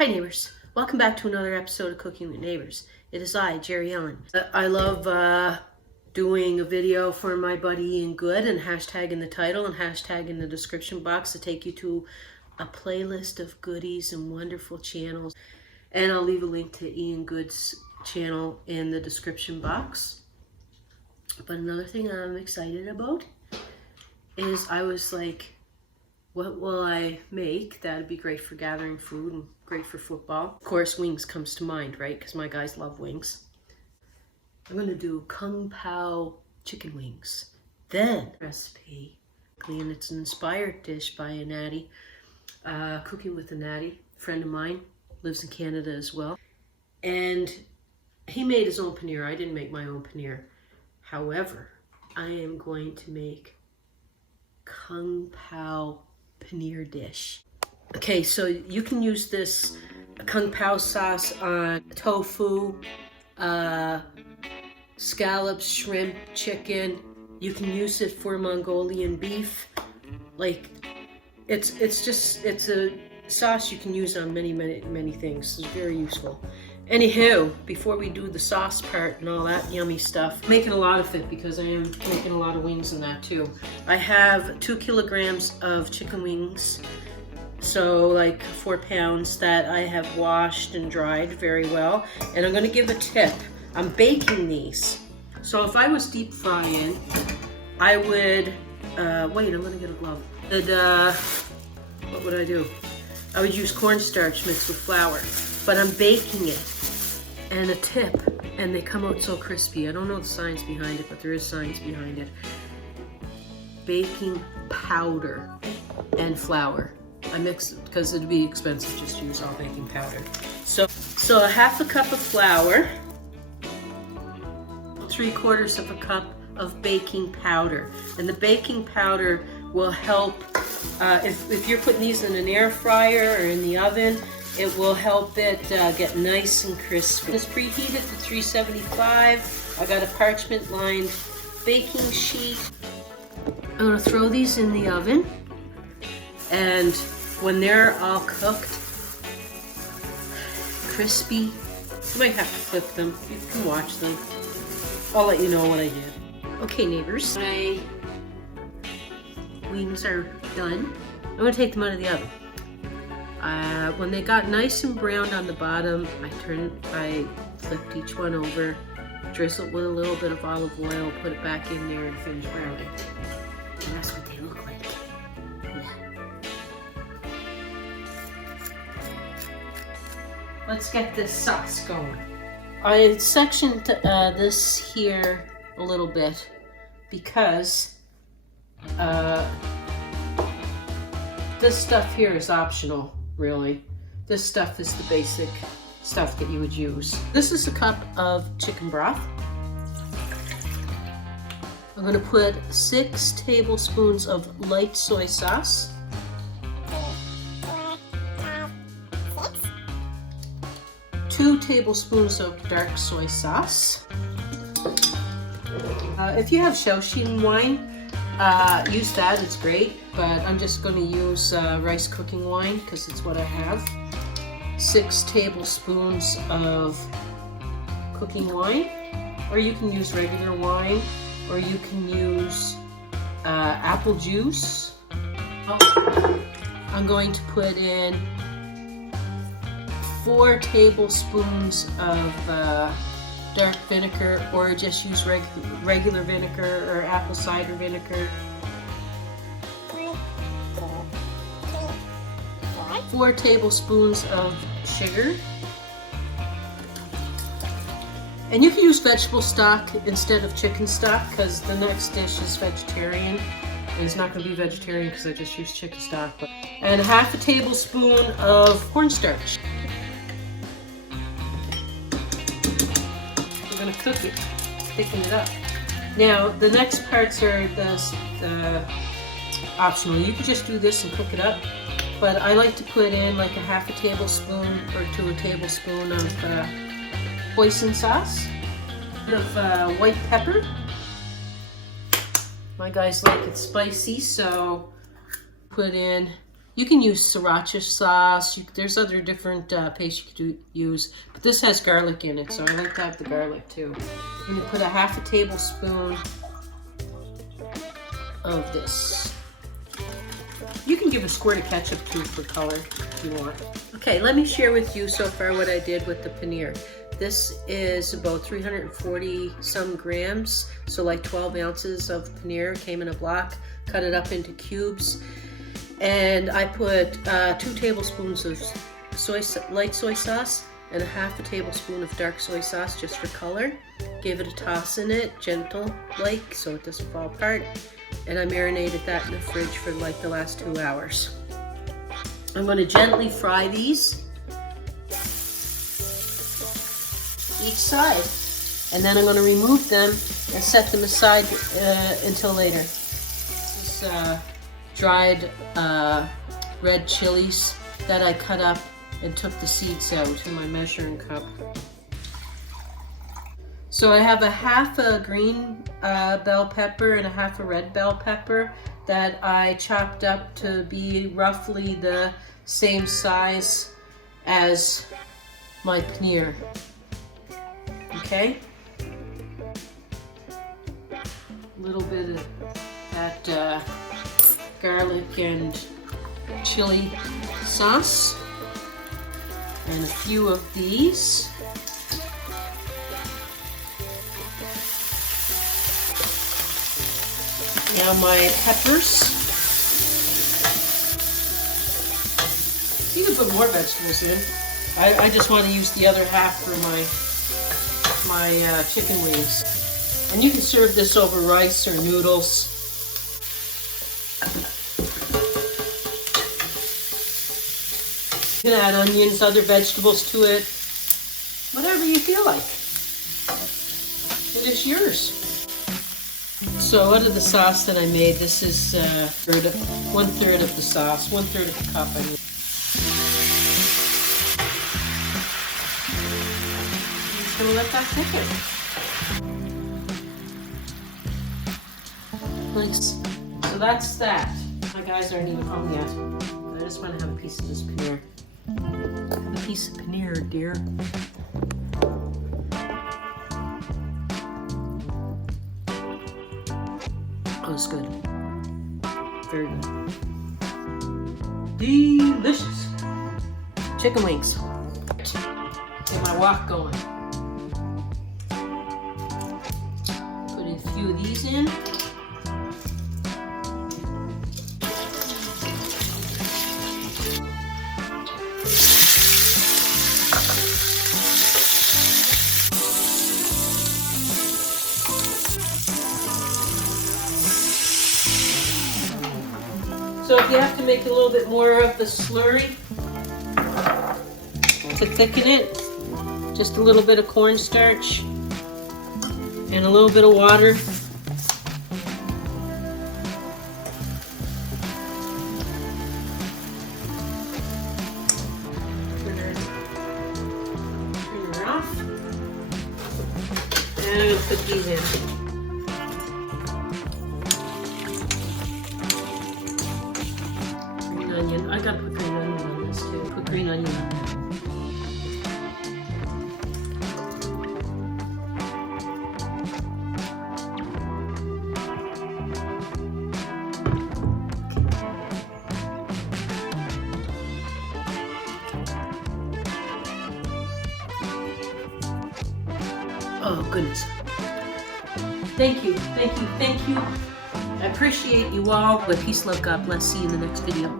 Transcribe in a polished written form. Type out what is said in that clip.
Hi neighbors, welcome back to another episode of Cooking with Neighbors. It is I, Jerry Ellen. I love doing a video for my buddy Ian Good and hashtag in the title and hashtag in the description box to take you to a playlist of goodies and wonderful channels. And I'll leave a link to Ian Good's channel in the description box. But another thing I'm excited about is I was like, what will I make that'd be great for gathering food and great for football? Of course, wings comes to mind, right? Because my guys love wings. I'm gonna do Kung Pao chicken wings. Then recipe, and it's an inspired dish by a natty, Cooking with a Natty, friend of mine, lives in Canada as well. And he made his own paneer. I didn't make my own paneer. However, I am going to make Kung Pao paneer dish. Okay, so you can use this Kung Pao sauce on tofu, scallops, shrimp, chicken. You can use it for Mongolian beef. Like, it's a sauce you can use on many things. It's very useful. Anywho, before we do the sauce part and all that yummy stuff, I'm making a lot of it because I am making a lot of wings in that too. I have 2 kilograms of chicken wings, so like 4 pounds that I have washed and dried very well. And I'm gonna give a tip. I'm baking these. So if I was deep frying, I would, wait, I'm gonna get a glove. What would I do? I would use cornstarch mixed with flour, but I'm baking it. And a tip, and they come out so crispy. I don't know the science behind it, but there is science behind it. Baking powder and flour. I mix it because it'd be expensive just to use all baking powder. So a half a cup of flour, 3/4 of a cup of baking powder. And the baking powder will help, if you're putting these in an air fryer or in the oven, it will help it get nice and crispy. It's preheated to 375. I got a parchment lined baking sheet. I'm gonna throw these in the oven, and when they're all cooked, crispy, you might have to flip them. You can watch them. I'll let you know what I did. Okay neighbors, my wings are done. I'm gonna take them out of the oven. When they got nice and browned on the bottom, I flipped each one over, drizzled with a little bit of olive oil, put it back in there and finish browning. And that's what they look like. Yeah. Let's get this sauce going. I sectioned this here a little bit because this stuff here is optional, really. This stuff is the basic stuff that you would use. This is a cup of chicken broth. I'm gonna put 6 tablespoons of light soy sauce. 2 tablespoons of dark soy sauce. If you have Shaoxing wine, use that, it's great, but I'm just going to use rice cooking wine because it's what I have. 6 tablespoons of cooking wine, or you can use regular wine, or you can use apple juice. I'm going to put in 4 tablespoons of dark vinegar, or just use regular vinegar or apple cider vinegar. 4 tablespoons of sugar. And you can use vegetable stock instead of chicken stock because the next dish is vegetarian. And it's not going to be vegetarian because I just used chicken stock. And 1/2 tablespoon of cornstarch. We're going to cook it, thicken it up. Now the next parts are the optional. You can just do this and cook it up. But I like to put in like 1/2 tablespoon or to a tablespoon of hoisin sauce, a bit of white pepper. My guys like it spicy, so put in You can use sriracha sauce. There's other different paste you could use, but this has garlic in it, so I like to have the garlic too. I'm gonna put a half a tablespoon of this. You can give a squirt of ketchup too for color if you want. Okay, let me share with you so far what I did with the paneer. This is about 340 some grams, so like 12 ounces of paneer. Came in a block, cut it up into cubes, and I put 2 tablespoons of light soy sauce and a half a tablespoon of dark soy sauce just for color. Gave it a toss in it, gentle like, so it doesn't fall apart, and I marinated that in the fridge for like the last 2 hours. I'm going to gently fry these each side, and then I'm going to remove them and set them aside until later. This is dried red chilies that I cut up and took the seeds out in my measuring cup. So I have a half a green bell pepper and a half a red bell pepper that I chopped up to be roughly the same size as my paneer. Okay, a little bit of that garlic and chili sauce, and a few of these. Now my peppers. You can put more vegetables in. I just want to use the other half for my chicken wings. And you can serve this over rice or noodles. You can add onions, other vegetables to it. Whatever you feel like. It is yours. So out of the sauce that I made, this is 1/3 of the sauce, 1/3 of the cup. I mean. Just gonna let that thicken. So that's that. My guys aren't even home yet. I just want to have a piece of this paneer. Have a piece of paneer, dear. Oh, it's good. Very good. Delicious. Chicken wings. Get my wok going. Put a few of these in. So if you have to make a little bit more of the slurry to thicken it, just a little bit of cornstarch and a little bit of water. Turn her off. And I'm going to put these in. Onion. I gotta put green onion on this too. Put green onion on there. Oh goodness. Thank you, thank you, thank you. I appreciate you all. With peace, love, God bless. See you in the next video.